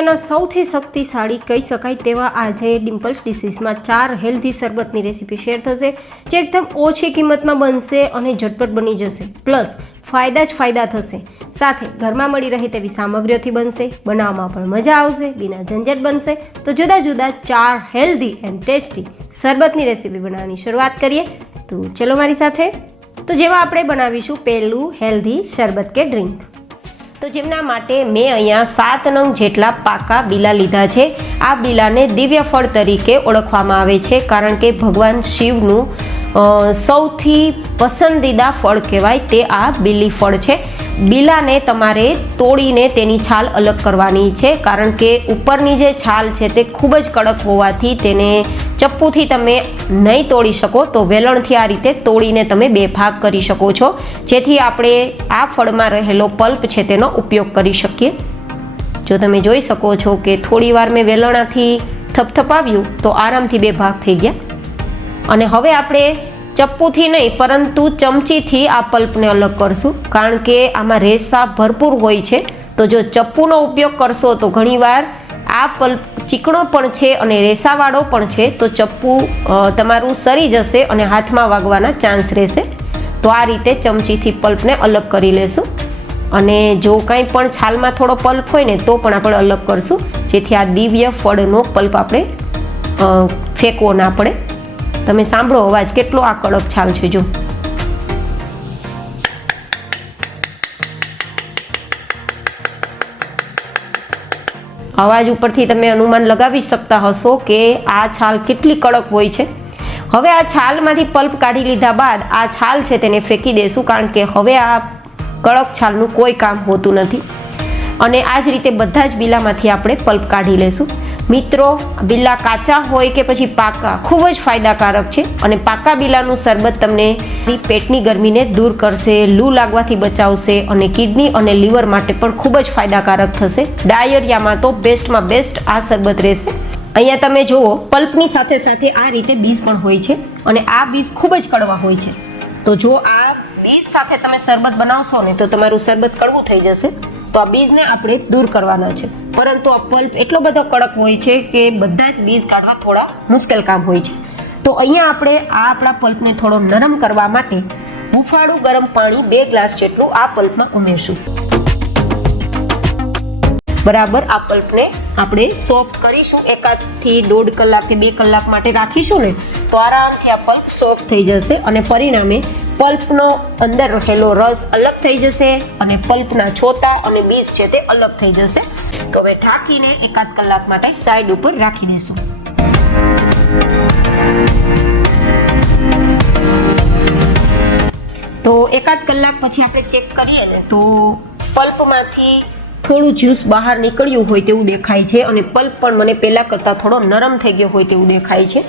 દુનિયાના સૌથી શક્તિશાળી કહી શકાય તેવા આજે ડિમ્પલ્સ ડિશીસમાં 4 હેલ્ધી શરબતની રેસીપી શેર થશે, જે એકદમ ઓછી કિંમતમાં બનશે અને ઝટપટ બની જશે. પ્લસ ફાયદા જ ફાયદા થશે. સાથે ઘરમાં મળી રહે તેવી સામગ્રીઓથી બનશે, બનાવવામાં પણ મજા આવશે, બિના ઝંઝટ બનશે. તો જુદા જુદા 4 હેલ્ધી એન્ડ ટેસ્ટી શરબતની રેસીપી બનાવવાની શરૂઆત કરીએ. તો ચલો મારી સાથે. તો જેમાં આપણે બનાવીશું પહેલું હેલ્ધી શરબત કે ડ્રિંક. તો જેમના માટે મેં અહીંયા 7 નંગ જેટલા પાકા બીલા લીધા છે. આ બીલાને દિવ્ય ફળ તરીકે ઓળખવામાં આવે છે, કારણ કે ભગવાન શિવનું સૌથી પસંદીદા ફળ કહેવાય તે આ બીલી ફળ છે. બીલાને તમારે તોડીને તેની છાલ અલગ કરવાની છે, કારણ કે ઉપરની જે છાલ છે તે ખૂબ જ કડક હોવાથી તેને ચપ્પુથી તમે નહીં તોડી શકો. તો વેલણથી આ રીતે તોડીને તમે 2 ભાગ કરી શકો છો, જેથી આપણે આ ફળમાં રહેલો પલ્પ છે તેનો ઉપયોગ કરી શકીએ. જો તમે જોઈ શકો છો કે થોડી વાર મેં વેલણાથી થપથપાવ્યું તો આરામથી 2 ભાગ થઈ ગયા. અને હવે આપણે ચપ્પુથી નહીં પરંતુ ચમચીથી આ પલ્પને અલગ કરશું, કારણ કે આમાં રેસા ભરપૂર હોય છે. તો જો ચપ્પુનો ઉપયોગ કરશો તો ઘણીવાર આ પલ્પ ચીકણો પણ છે અને રેસાવાળો પણ છે, તો ચપ્પુ તમારું સરી જશે અને હાથમાં વાગવાના ચાન્સ રહેશે. તો આ રીતે ચમચીથી પલ્પને અલગ કરી લેશું. અને જો કંઈ પણ છાલમાં થોડો પલ્પ હોય ને તો પણ આપણે અલગ કરશું, જેથી આ દિવ્ય ફળનો પલ્પ આપણે ફેંકવો ના પડે. તમે સાંભળો અવાજ કેટલો આ કડક છાલ છે. જો અવાજ ઉપરથી તમે અનુમાન લગાવી શકતા હશો કે આ છાલ કેટલી કડક હોય છે. હવે આ છાલમાંથી પલ્પ કાઢી લીધા બાદ આ છાલ છે તેને ફેંકી દેશું, કારણ કે હવે આ કડક છાલનું કોઈ કામ હોતું નથી. અને આ જ રીતે બધા જ બીલામાંથી આપણે પલ્પ કાઢી લેશું. મિત્રો, બીલા કાચા હોય કે પછી પાકા ખૂબ જ ફાયદાકારક છે. અને પાકા બીલાનું શરબત તમને પેટની ગરમીને દૂર કરશે, લૂ લાગવાથી બચાવશે અને કિડની અને લીવર માટે પણ ખૂબ જ ફાયદાકારક થશે. ડાયરિયામાં તો બેસ્ટમાં બેસ્ટ આ શરબત રહેશે. અહીંયા તમે જુઓ, પલ્પની સાથે સાથે આ રીતે બીજ પણ હોય છે અને આ બીજ ખૂબ જ કડવા હોય છે. તો જો આ બીજ સાથે તમે શરબત બનાવશો ને તો તમારું શરબત કડવું થઈ જશે. તો આ બીજને આપણે દૂર કરવાના છે, પરંતુ આ પલ્પ એટલો બધો કડક હોય છે કે બધા જ બીજ કાઢવા થોડા મુશ્કેલ કામ હોય છે. તો અહીંયા આપણે આપણા પલ્પને થોડો નરમ કરવા માટે હુંફાળું ગરમ પાણી 2 ગ્લાસ જેટલું આ પલ્પમાં ઉમેરશું. બરાબર આ પલ્પને આપણે સોફ્ટ કરીશું. 1 થી 1.5 કલાક કે 2 કલાક માટે રાખીશું ને તો આરામથી આ પલ્પ સોફ્ટ થઈ જશે અને પરિણામે પલ્પનો અંદર રહેલો રસ અલગ થઈ જશે અને પલ્પના છોતા અને બીજ છે તે અલગ થઈ જશે. તો હવે ઢાંકીને 1 કલાક માટે સાઈડ ઉપર રાખી દઈશું. તો 1 કલાક પછી આપણે ચેક કરીએ ને તો પલ્પમાંથી થોડું જ્યુસ બહાર નીકળ્યું હોય તેવું દેખાય છે અને પલ્પ પણ મને પહેલા કરતાં થોડો નરમ થઈ ગયો હોય તેવું દેખાય છે.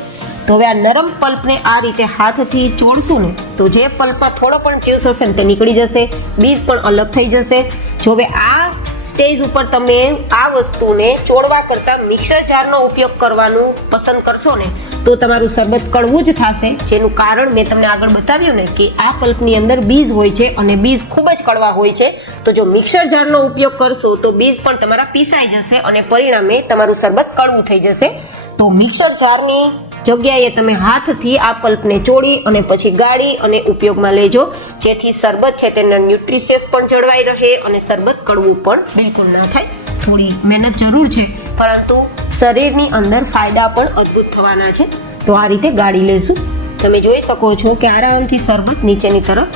તો હવે આ નરમ પલ્પને આ રીતે હાથથી ચોળશું ને તો જે પલ્પમાં થોડો પણ જ્યુસ હશે ને તે નીકળી જશે, બીજ પણ અલગ થઈ જશે. જો હવે આ સ્ટેજ ઉપર તમે આ વસ્તુને ચોળવા કરતાં મિક્સર જારનો ઉપયોગ કરવાનું પસંદ કરશો ને તો તમારું શરબત કડવું જ થશે. જેનું કારણ મેં તમને આગળ બતાવ્યું ને કે આ પલ્પની અંદર બીજ હોય છે અને બીજ ખૂબ જ કડવા હોય છે. તો જો મિક્સર જારનો ઉપયોગ કરશો તો બીજ પણ તમારા પીસાઈ જશે અને પરિણામે તમારું શરબત કડવું થઈ જશે. તો મિક્સર જારની જગ્યાએ તમે હાથથી આ પલ્પને ચોળી અને પછી ગાળી અને ઉપયોગમાં લેજો, જેથી શરબત છે તેના ન્યુટ્રિશિયસ પણ જળવાઈ રહે અને શરબત કડવું પણ બિલકુલ ના થાય. થોડી મહેનત જરૂર છે, પરંતુ શરીરની અંદર ફાયદા પણ અદ્ભુત થવાના છે. તો આ રીતે ગાળી લેશું. તમે જોઈ શકો છો કે આરામથી શરબત નીચેની તરફ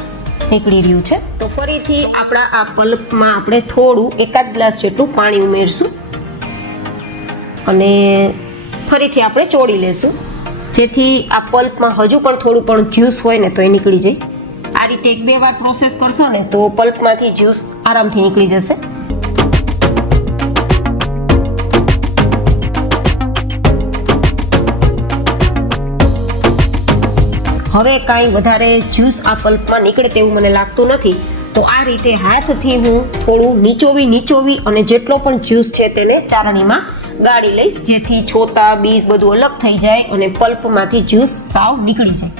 નીકળી રહ્યું છે. તો ફરીથી આપણા આ પલ્પમાં આપણે થોડું 1 ગ્લાસ જેટલું પાણી ઉમેરશું અને ફરીથી આપણે ચોળી લેશું, જેથી આ પલ્પમાં હજુ પણ થોડું પણ જ્યુસ હોય ને તો એ નીકળી જાય. આ રીતે 1-2 વાર પ્રોસેસ કરશો ને તો પલ્પમાંથી જ્યુસ આરામથી નીકળી જશે. હવે કાંઈ વધારે જ્યુસ આ પલ્પમાં નીકળે તેવું મને લાગતું નથી. તો આ રીતે હાથથી હું થોડું નીચોવી અને જેટલો પણ જ્યુસ છે તેને ચારણીમાં ગાળી લઈશ, જેથી છોતા બીજ બધું અલગ થઈ જાય અને પલ્પમાંથી જ્યુસ સાવ નીકળી જાય.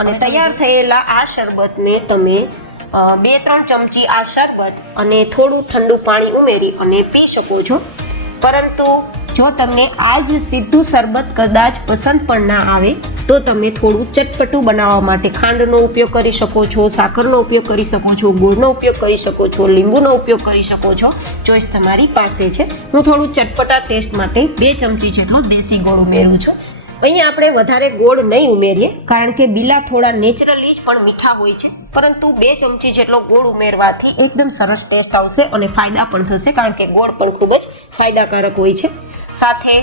અને તૈયાર થયેલા આ શરબતને તમે 2-3 ચમચી આ શરબત અને થોડું ઠંડુ પાણી ઉમેરી અને પી શકો છો. પરંતુ જો તમને આ જ સીધું શરબત કદાચ પસંદ પણ ના આવે તો તમે થોડું ચટપટું બનાવવા માટે ખાંડનો ઉપયોગ કરી શકો છો, સાકરનો ઉપયોગ કરી શકો છો, ગોળનો ઉપયોગ કરી શકો છો, લીંબુનો ઉપયોગ કરી શકો છો. ચોઈસ તમારી પાસે છે. હું થોડું ચટપટા ટેસ્ટ માટે 2 ચમચી જેટલો દેશી ગોળ ઉમેરું છું. અહીંયા આપણે વધારે ગોળ નહીં ઉમેરીએ કારણ કે બીલા થોડા નેચરલી જ પણ મીઠા હોય છે, પરંતુ 2 ચમચી જેટલો ગોળ ઉમેરવાથી એકદમ સરસ ટેસ્ટ આવશે અને ફાયદા પણ થશે કારણ કે ગોળ પણ ખૂબ જ ફાયદાકારક હોય છે. સાથે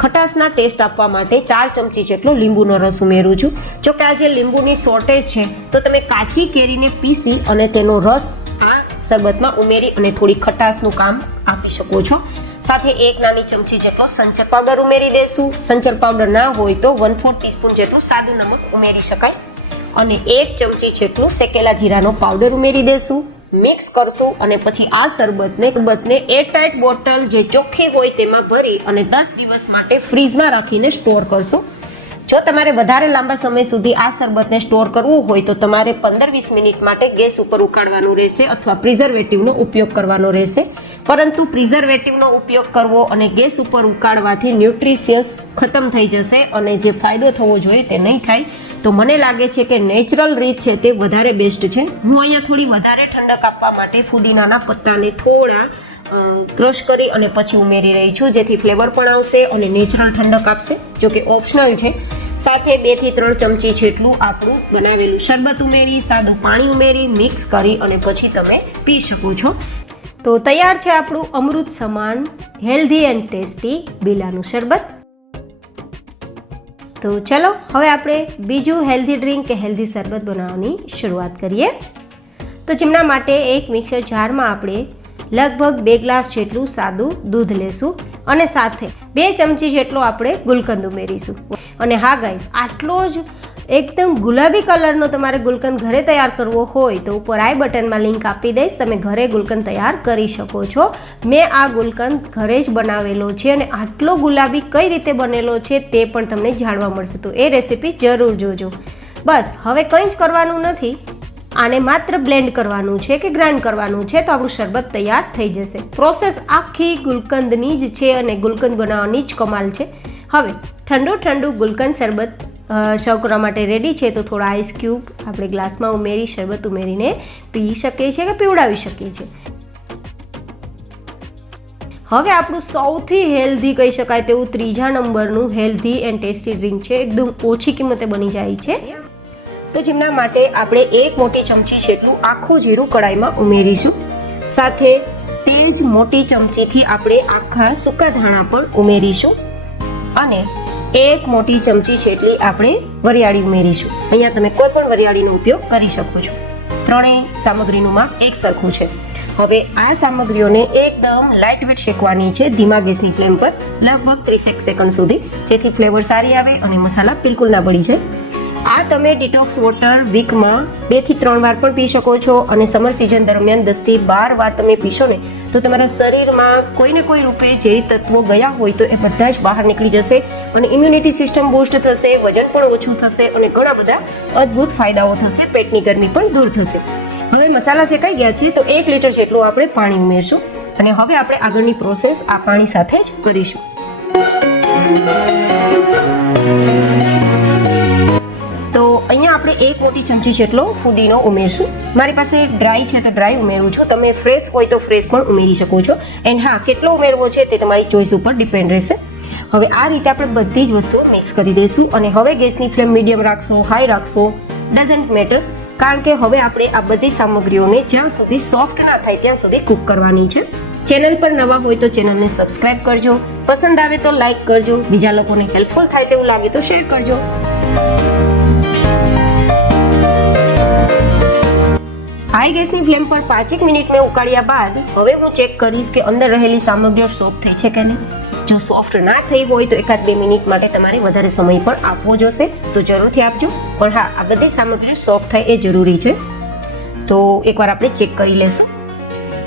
ખટાશના ટેસ્ટ આપવા માટે 4 ચમચી જેટલો લીંબુનો રસ ઉમેરું છું. જો કે આજે લીંબુની શોર્ટેજ છે તો તમે કાચી કેરીને પીસી અને તેનો રસ આ શરબતમાં ઉમેરી અને થોડી ખટાશનું કામ આપી શકો છો. સાથે 1 નાની ચમચી જેટલો સંચર પાવડર ઉમેરી દેશું. સંચર પાવડર ના હોય તો 1/4 ટીસ્પૂન જેટલું સાદું નમક ઉમેરી શકાય અને 1 ચમચી જેટલું શેકેલા જીરાનો પાવડર ઉમેરી દેશું. મિક્સ કરશું અને પછી આ શરબતને એરટાઇટ બોટલ જે ચોખ્ખી હોય તેમાં ભરી અને 10 દિવસ માટે ફ્રીઝમાં રાખીને સ્ટોર કરશું. જો તમારે વધારે લાંબા સમય સુધી આ શરબતને સ્ટોર કરવું હોય તો તમારે 15-20 મિનિટ માટે ગેસ ઉપર ઉકાળવાનું રહેશે અથવા પ્રિઝર્વેટિવનો ઉપયોગ કરવાનો રહેશે. પરંતુ પ્રિઝર્વેટિવનો ઉપયોગ કરવો અને ગેસ ઉપર ઉકાળવાથી ન્યુટ્રિશિયસ ખતમ થઈ જશે અને જે ફાયદો થવો જોઈએ તે નહીં થાય. તો મને લાગે છે કે નેચરલ રીત છે તે વધારે બેસ્ટ છે. હું અહીંયા થોડી વધારે ઠંડક આપવા માટે ફુદીનાના પત્તાને થોડા ક્રશ કરી અને પછી ઉમેરી રહી છું, જેથી ફ્લેવર પણ આવશે અને નેચરલ ઠંડક આપશે, જો કે ઓપ્શનલ છે. સાથે 2 થી 3 ચમચી જેટલું આપણું બનાવેલું શરબત ઉમેરી, સાદું પાણી ઉમેરી, મિક્સ કરી અને પછી તમે પી શકો છો. તો તૈયાર છે આપણું અમૃત સમાન હેલ્ધી એન્ડ ટેસ્ટી બીલાનું શરબત. તો ચલો હવે આપણે બીજું હેલ્ધી ડ્રિંક કે હેલ્ધી શરબત બનાવવાની શરૂઆત કરીએ. તો જેમના માટે એક મિક્સર જારમાં આપણે લગભગ 2 ગ્લાસ જેટલું સાદું દૂધ લેશું અને સાથે 2 ચમચી જેટલો આપણે ગુલકંદ ઉમેરીશું. અને હા ગાઈસ, આટલો જ એકદમ ગુલાબી કલરનો તમારે ગુલકંદ ઘરે તૈયાર કરવો હોય તો ઉપર આઈ બટનમાં લિંક આપી દઈશ, તમે ઘરે ગુલકંદ તૈયાર કરી શકો છો. મેં આ ગુલકંદ ઘરે જ બનાવેલો છે અને આટલો ગુલાબી કઈ રીતે બનેલો છે તે પણ તમને જાણવા મળશે, તો એ રેસીપી જરૂર જોજો. બસ હવે કંઈ જ કરવાનું નથી, આને માત્ર બ્લેન્ડ કરવાનું છે કે ગ્રાઇન્ડ કરવાનું છે તો આપણું શરબત તૈયાર થઈ જશે. પ્રોસેસ આખી ગુલકંદની જ છે અને ગુલકંદ બનાવવાની જ કમાલ છે. હવે ઠંડુ ગુલકંદ શરબત સર્વ કરવા માટે રેડી છે. તો થોડા આઈસ ક્યુબ આપણે ગ્લાસમાં ઉમેરી શરબત ઉમેરીને પી શકીએ છીએ કે પીવડાવી શકીએ છીએ. હવે આપણું સૌથી હેલ્ધી કહી શકાય તેવું 3જા નંબરનું હેલ્ધી એન્ડ ટેસ્ટી ડ્રિંક છે, એકદમ ઓછી કિંમતે બની જાય છે. તો જેમના માટે આપણે 1 મોટી ચમચી જેટલું આખું જીરું કડાઈમાં ઉમેરીશું. સાથે તે જ મોટી ચમચીથી આપણે આખા સૂકા ધાણા પણ ઉમેરીશું અને 1 મોટી ચમચી જેટલી આપણે વરિયાળી ઉમેરીશું. અહીંયા તમે કોઈ પણ વરિયાળીનો ઉપયોગ કરી શકો છો. ત્રણેય સામગ્રીનું માપ એક સરખું છે. હવે આ સામગ્રીઓને એકદમ લાઇટ વેટ શેકવાની છે ધીમા ગેસની ફ્લેમ પર લગભગ 30 સેકન્ડ સુધી, જેથી ફ્લેવર સારી આવે અને મસાલા બિલકુલ ના બળી જાય. આ તમે ડિટોક્સ વોટર વીકમાં 2 થી 3 વાર પણ પી શકો છો અને સમર સિઝન દરમિયાન 10 થી 12 વાર તમે પીશો ને તો તમારા શરીરમાં કોઈને કોઈ રૂપે ઝેરી તત્વો ગયા હોય તો એ બધા જ બહાર નીકળી જશે અને ઇમ્યુનિટી સિસ્ટમ બૂસ્ટ થશે, વજન પણ ઓછું થશે અને ઘણા બધા અદ્ભુત ફાયદાઓ થશે. પેટની ગરમી પણ દૂર થશે. હવે મસાલા શેકાઈ ગયા છે તો 1 લીટર જેટલું આપણે પાણી ઉમેરશું અને હવે આપણે આગળની પ્રોસેસ આ પાણી સાથે જ કરીશું. તો અહીંયા આપણે 1 મોટી ચમચી જેટલો ફુદીનો ઉમેરશું. મારી પાસે ડ્રાય છે તો ડ્રાય ઉમેરું છું, તમે ફ્રેશ હોય તો ફ્રેશ પણ ઉમેરી શકો છો. એન્ડ હા, કેટલો ઉમેરવો છે તે તમારી ચોઈસ ઉપર ડિપેન્ડ રહેશે. હવે આ રીતે આપણે બધી જ વસ્તુઓ મિક્સ કરી દઈશું અને હવે ગેસની ફ્લેમ મીડિયમ રાખશો, હાઈ રાખશો, ડઝન્ટ મેટર, કારણ કે હવે આપણે આ બધી સામગ્રીઓને જ્યાં સુધી સોફ્ટ ના થાય ત્યાં સુધી કૂક કરવાની છે. ચેનલ પર નવા હોય તો ચેનલને સબસ્ક્રાઇબ કરજો, પસંદ આવે તો લાઈક કરજો, બીજા લોકોને હેલ્પફુલ થાય તેવું લાગે તો શેર કરજો. હાઈ ગેસની ફ્લેમ પર 5 મિનિટ મેં ઉકાળ્યા બાદ હવે હું ચેક કરીશ કે અંદર રહેલી સામગ્રીઓ સોફ્ટ થઈ છે કે નહીં. જો સોફ્ટ ના થઈ હોય તો 1-2 મિનિટ માટે તમારે વધારે સમય પણ આપવો જોશે, તો જરૂરથી આપજો. પણ હા, આ બધી સામગ્રી સોફ્ટ થાય એ જરૂરી છે. તો એકવાર આપણે ચેક કરી લેશું.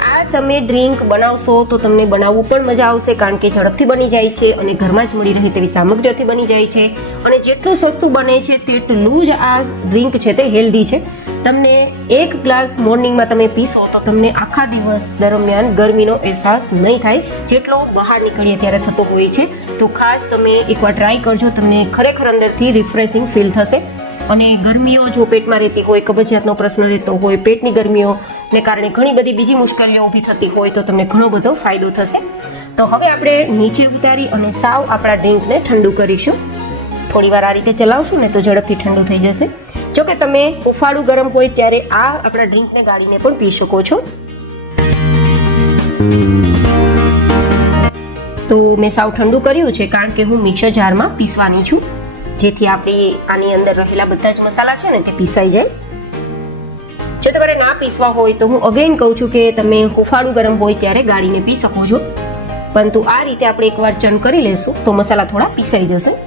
આ તમે ડ્રિંક બનાવશો તો તમને બનાવવું પણ મજા આવશે, કારણ કે ઝડપથી બની જાય છે અને ઘરમાં જ મળી રહે તેવી સામગ્રીઓથી બની જાય છે અને જેટલું સસ્તું બને છે તેટલું જ આ ડ્રિંક છે તે હેલ્ધી છે. તમને 1 ગ્લાસ મોર્નિંગમાં તમે પીશો તો તમને આખા દિવસ દરમિયાન ગરમીનો અહેસાસ નહીં થાય જેટલો બહાર નીકળીએ ત્યારે થતો હોય છે. તો ખાસ તમે એકવાર ટ્રાય કરજો, તમને ખરેખર અંદરથી રિફ્રેશિંગ ફીલ થશે. અને ગરમીઓ જો પેટમાં રહેતી હોય, કબજિયાતનો પ્રશ્ન રહેતો હોય, પેટની ગરમીઓને કારણે ઘણી બધી બીજી મુશ્કેલીઓ ઊભી થતી હોય તો તમને ઘણો બધો ફાયદો થશે. તો હવે આપણે નીચે ઉતારી અને સાવ આપણા ડ્રિંકને ઠંડુ કરીશું. થોડી વાર આ રીતે ચલાવશું ને તો ઝડપથી ઠંડુ થઈ જશે. જો કે તમે હુંફાળું ગરમ હોય ત્યારે આ આપણા ડ્રિંકને ગાળીને પણ પી શકો છો. તો મેં સાવ ઠંડુ કર્યું છે કારણ કે હું મિક્સર જારમાં પીસવાની છું, જેથી આપણી આની અંદર રહેલા બધા જ મસાલા છે ને તે પીસાઈ જાય. જો તમારે ના પીસવા હોય તો હું અગેન કહું છું કે તમે હુંફાળું ગરમ હોય ત્યારે ગાળીને પી શકો છો, પરંતુ આ રીતે આપણે એકવાર ચર્ન કરી લેશું તો મસાલા થોડા પીસાઈ જશે.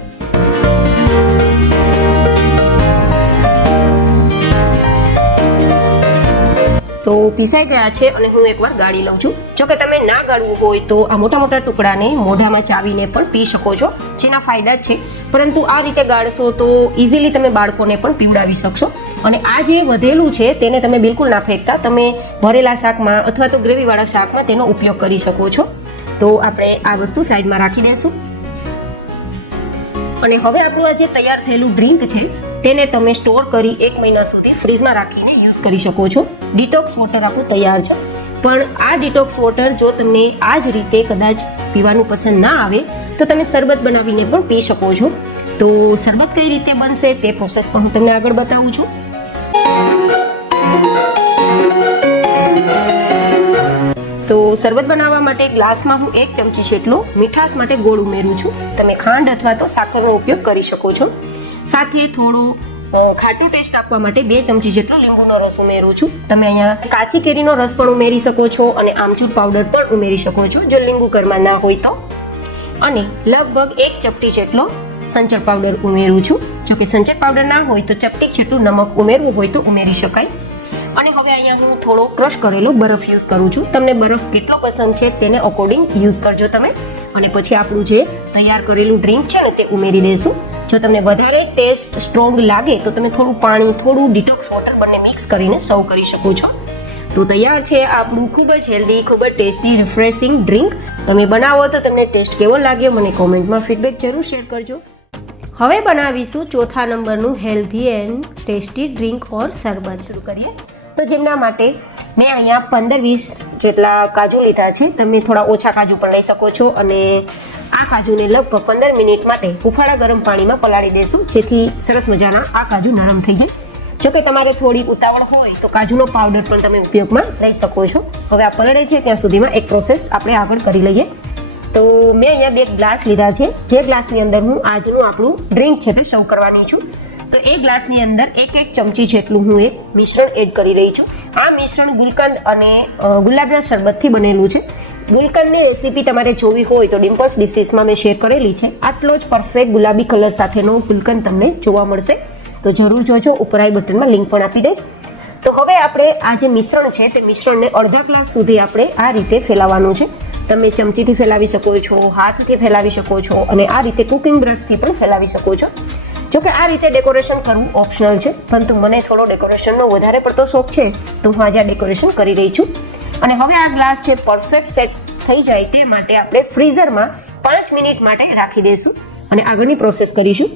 તો પીસાઈ ગયા છે અને હું એકવાર ગાળી લઉં છું. જો કે તમે ના ગાળવું હોય તો આ મોટા મોટા ટુકડાને મોઢામાં ચાવીને પણ પી શકો છો, જેના ફાયદા જ છે. પરંતુ આ રીતે ગાળશો તો ઇઝીલી તમે બાળકોને પણ પીવડાવી શકશો. અને આ જે વધેલું છે તેને તમે બિલકુલ ના ફેંકતા, તમે ભરેલા શાકમાં અથવા તો ગ્રેવીવાળા શાકમાં તેનો ઉપયોગ કરી શકો છો. તો આપણે આ વસ્તુ સાઈડમાં રાખી દઈશું. અને હવે આપણું આ જે તૈયાર થયેલું ડ્રિંક છે તેને તમે સ્ટોર કરી 1 મહિના સુધી ફ્રીજમાં રાખીને યુઝ કરી શકો છો. ડિટોક્સ વોટર આપણું તૈયાર છે. પણ આ ડિટોક્સ વોટર જો તમને આ જ રીતે કદાચ પીવાનું પસંદ ના આવે તો તમે શરબત બનાવીને પણ પી શકો છો. તો શરબત કઈ રીતે બનશે તે પ્રોસેસ પણ હું તમને આગળ બતાવું છું. તો શરબત બનાવવા માટે ગ્લાસમાં હું 1 ચમચી જેટલો મીઠાશ માટે ગોળ ઉમેરું છું. તમે ખાંડ અથવા તો સાકરનો ઉપયોગ કરી શકો છો. સાથે થોડો ખાટો ટેસ્ટ આપવા માટે 2 ચમચી જેટલો લીંબુનો રસ ઉમેરું છું. તમે અહીંયા કાચી કેરીનો રસ પણ ઉમેરી શકો છો અને આમચૂર પાવડર પણ ઉમેરી શકો છો જો લીંબુ ઘરમાં ના હોય તો. અને લગભગ 1 ચપટી જેટલો સંચળ પાવડર ઉમેરું છું. જો કે સંચળ પાવડર ના હોય તો ચપટી જેટલું નમક ઉમેરવું હોય તો ઉમેરી શકાય. અને હવે અહીંયા હું થોડો ક્રશ કરેલો બરફ યુઝ કરું છું. તમને બરફ કેટલો પસંદ છે તેને અકોર્ડિંગ યુઝ કરજો તમે. અને પછી આપણું જે તૈયાર કરેલું ડ્રિંક છે ને તે ઉમેરી દઈશું. જો તમને વધારે ટેસ્ટ સ્ટ્રોંગ લાગે તો તમે થોડું પાણી, થોડું ડિટોક્સ વોટર બંને મિક્સ કરીને સર્વ કરી શકો છો. તો તૈયાર છે આપણું ખૂબ જ હેલ્ધી, ખૂબ જ ટેસ્ટી, રિફ્રેશિંગ ડ્રિંક. તમે બનાવો તો તમને ટેસ્ટ કેવો લાગ્યો મને કોમેન્ટમાં ફીડબેક જરૂર શેર કરજો. હવે બનાવીશું ચોથા નંબરનું હેલ્ધી એન્ડ ટેસ્ટી ડ્રિંક ઓર શરબત. શરૂ કરીએ. તો જેમના માટે મેં અહીંયા 15-20 જેટલા કાજુ લીધા છે. તમે થોડા ઓછા કાજુ પણ લઈ શકો છો. અને આ કાજુને લગભગ 15 મિનિટ માટે હુંફાળા ગરમ પાણીમાં પલાળી દેશું, જેથી સરસ મજાના આ કાજુ નરમ થઈ જાય. જો કે તમારે થોડી ઉતાવળ હોય તો કાજુનો પાવડર પણ તમે ઉપયોગમાં લઈ શકો છો. હવે આ પલળે છે ત્યાં સુધીમાં એક પ્રોસેસ આપણે આગળ કરી લઈએ. તો મેં અહીંયા 2 ગ્લાસ લીધા છે. જે ગ્લાસની અંદર હું આજનું આપણું ડ્રિંક છે તે સર્વ કરવાની છું. તો એ ગ્લાસની અંદર 1 ચમચી જેટલું હું એક મિશ્રણ એડ કરી રહી છું. આ મિશ્રણ ગુલકંદ અને ગુલાબના શરબતથી બનેલું છે. ગુલકંદની રેસીપી તમારે જોવી હોય તો ડિમ્પલ્સ ડિશીસમાં મેં શેર કરેલી છે. આટલો જ પરફેક્ટ ગુલાબી કલર સાથેનો ગુલકંદ તમને જોવા મળશે. તો જરૂર જોજો, ઉપર આઈ બટનમાં લિંક પણ આપી દઈશ. તો હવે આપણે આ જે મિશ્રણ છે તે મિશ્રણને અડધા ગ્લાસ સુધી આપણે આ રીતે ફેલાવવાનું છે. તમે ચમચીથી ફેલાવી શકો છો, હાથથી ફેલાવી શકો છો અને આ રીતે કુકિંગ બ્રશથી પણ ફેલાવી શકો છો. જોકે આ રીતે ડેકોરેશન કરવું ઓપ્શનલ છે, પરંતુ મને થોડો ડેકોરેશનનો વધારે પડતો શોખ છે તો હું આજે આ ડેકોરેશન કરી રહી છું. અને હવે આ ગ્લાસ છે પરફેક્ટ સેટ થઈ જાય તે માટે આપણે ફ્રીઝરમાં 5 મિનિટ માટે રાખી દઈશું અને આગળની પ્રોસેસ કરીશું.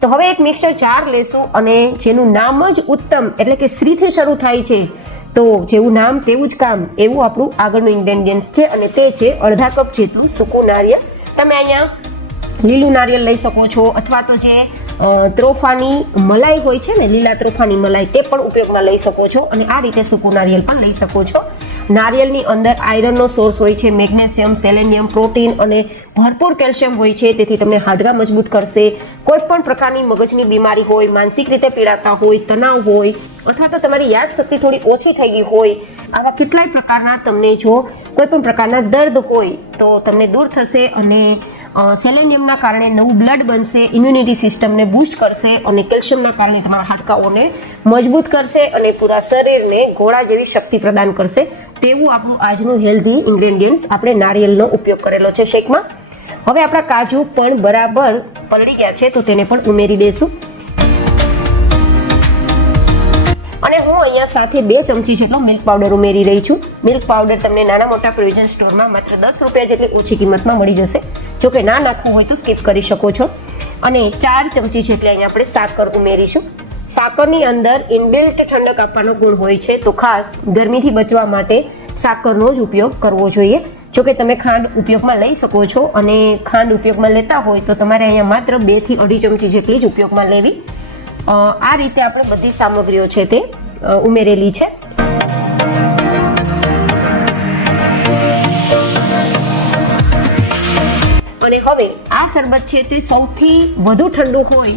તો હવે એક મિક્સર જાર લેશું અને જેનું નામ જ ઉત્તમ એટલે કે શ્રીથી શરૂ થાય છે, તો જેવું નામ તેવું જ કામ, એવું આપણું આગળનું ઇન્ગ્રેડિયન્ટ્સ છે અને તે છે અડધા કપ જેટલું સૂકું નારિયેળ. તમે અહીંયા લીલું નારિયેળ લઈ શકો છો અથવા તો જે ત્રોફાની મલાઈ હોય છે ને, લીલા ત્રોફાની મલાઈ, તે પણ ઉપયોગમાં લઈ શકો છો. અને આ રીતે સૂકું નારિયેળ પણ લઈ શકો છો. નારિયેળની અંદર આયરનનો સોર્સ હોય છે, મેગ્નેશિયમ, સેલેનિયમ, પ્રોટીન અને ભરપૂર કેલ્શિયમ હોય છે. તેથી તમને હાડકાં મજબૂત કરશે. કોઈ પણ પ્રકારની મગજની બીમારી હોય, માનસિક રીતે પીડાતા હોય, તણાવ હોય અથવા તો તમારી યાદશક્તિ થોડી ઓછી થઈ ગઈ હોય, આવા કેટલાય પ્રકારના તમને જો કોઈ પણ પ્રકારના દર્દ હોય તો તમને દૂર થશે. અને સેલેનિયમના કારણે નવું બ્લડ બનશે, ઇમ્યુનિટી સિસ્ટમને બૂસ્ટ કરશે અને કેલ્શિયમના કારણે તમારા હાડકાઓને મજબૂત કરશે અને પૂરા શરીરને ઘોડા જેવી શક્તિ પ્રદાન કરશે. તેવું આપણું આજનું હેલ્ધી ઇન્ગ્રેડિયન્ટ્સ આપણે નારિયેળનો ઉપયોગ કરેલો છે શેકમાં. હવે આપણા કાજુ પણ બરાબર પલળી ગયા છે તો તેને પણ ઉમેરી દઈશું. અને હું અહીંયા સાથે 2 ચમચી જેટલો મિલ્ક પાવડર ઉમેરી રહી છું. મિલ્ક પાવડર તમને નાના મોટા પ્રોવિઝન સ્ટોરમાં માત્ર 10 રૂપિયા જેટલી ઓછી કિંમતમાં મળી જશે. જો કે ના નાખવું હોય તો સ્કીપ કરી શકો છો. અને 4 ચમચી જેટલી અહીંયા આપણે સાકર ઉમેરીશું. સાકરની અંદર ઇનબિલ્ટ ઠંડક આપવાનો ગુણ હોય છે, તો ખાસ ગરમીથી બચવા માટે સાકરનો જ ઉપયોગ કરવો જોઈએ. જો કે તમે ખાંડ ઉપયોગમાં લઈ શકો છો, અને ખાંડ ઉપયોગમાં લેતા હોય તો તમારે અહીંયા માત્ર 2 થી 2.5 ચમચી જેટલી જ ઉપયોગમાં લેવી. આ રીતે આપણે બધી સામગ્રીઓ છે તે ઉમેરેલી છે. અને હવે આ શરબત છે તે સૌથી વધુ ઠંડુ હોય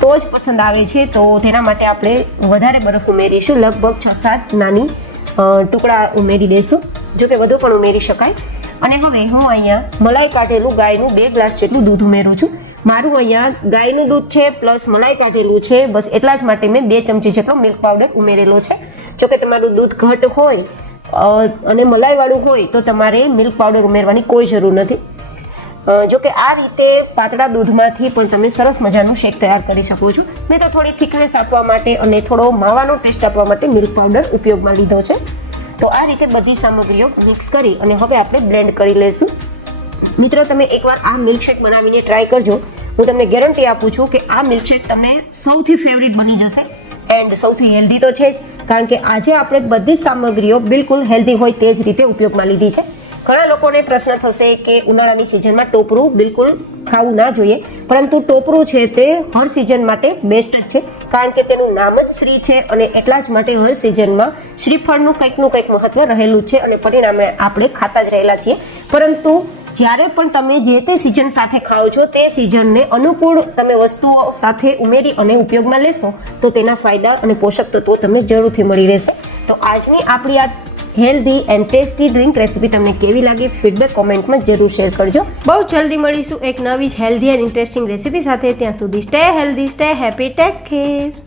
તો જ પસંદ આવે છે, તો તેના માટે આપણે વધારે બરફ ઉમેરીશું. લગભગ 6-7 નાની ટુકડા ઉમેરી દઈશું. જો કે વધુ પણ ઉમેરી શકાય. અને હવે હું અહીંયા મલાઈ કાઢેલું ગાયનું 2 ગ્લાસ જેટલું દૂધ ઉમેરું છું. મારું અહીંયા ગાયનું દૂધ છે પ્લસ મલાઈ કાઢેલું છે, બસ એટલા જ માટે મેં 2 ચમચી જેટલો મિલ્ક પાવડર ઉમેરેલો છે. જો કે તમારું દૂધ ઘટ હોય અને મલાઈવાળું હોય તો તમારે મિલ્ક પાવડર ઉમેરવાની કોઈ જરૂર નથી. જો કે આ રીતે પાતળા દૂધમાંથી પણ તમે સરસ મજાનું શેક તૈયાર કરી શકો છો. મેં તો થોડી થિકનેસ આપવા માટે અને થોડો માવાનો ટેસ્ટ આપવા માટે મિલ્ક પાવડર ઉપયોગમાં લીધો છે. તો આ રીતે બધી સામગ્રીઓ મિક્સ કરી અને હવે આપણે બ્લેન્ડ કરી લઈશું. મિત્રો, તમે એકવાર આ મિલ્કશેક બનાવીને ટ્રાય કરજો. હું તમને ગેરંટી આપું છું કે આ મિલ્કશેક તમને સૌથી ફેવરિટ બની જશે. એન્ડ સૌથી હેલ્ધી તો છે જ, કારણ કે આજે આપણે બધી સામગ્રીઓ બિલકુલ હેલ્ધી હોય તે જ રીતે ઉપયોગમાં લીધી છે. ઘણા લોકોને પ્રશ્ન થશે કે ઉનાળાની સિઝનમાં ટોપરું બિલકુલ ખાવું ના જોઈએ, પરંતુ ટોપરું છે તે હર સિઝન માટે બેસ્ટ જ છે, કારણ કે તેનું નામ જ શ્રી છે અને એટલા જ માટે હર સિઝનમાં શ્રીફળનું કંઈકનું કંઈક મહત્વ રહેલું છે અને પરિણામે આપણે ખાતા જ રહેલા છીએ. પરંતુ જ્યારે પણ તમે જે તે સિઝન સાથે ખાઓ છો તે સિઝનને અનુકૂળ તમે વસ્તુઓ સાથે ઉમેરી અને ઉપયોગમાં લેશો તો તેના ફાયદા અને પોષક તત્વો તમને જરૂરથી મળી રહેશે. તો આજની આપણી આ healthy and tasty drink recipe તમને કેવી લાગી ફીડબેક કોમેન્ટમાં જરૂર શેર કરજો. બહુ જલ્દી મળીશું એક નવી જ હેલ્ધી એન્ડ ઇન્ટરેસ્ટિંગ રેસીપી સાથે. ત્યાં સુધી stay healthy, stay happy, take care.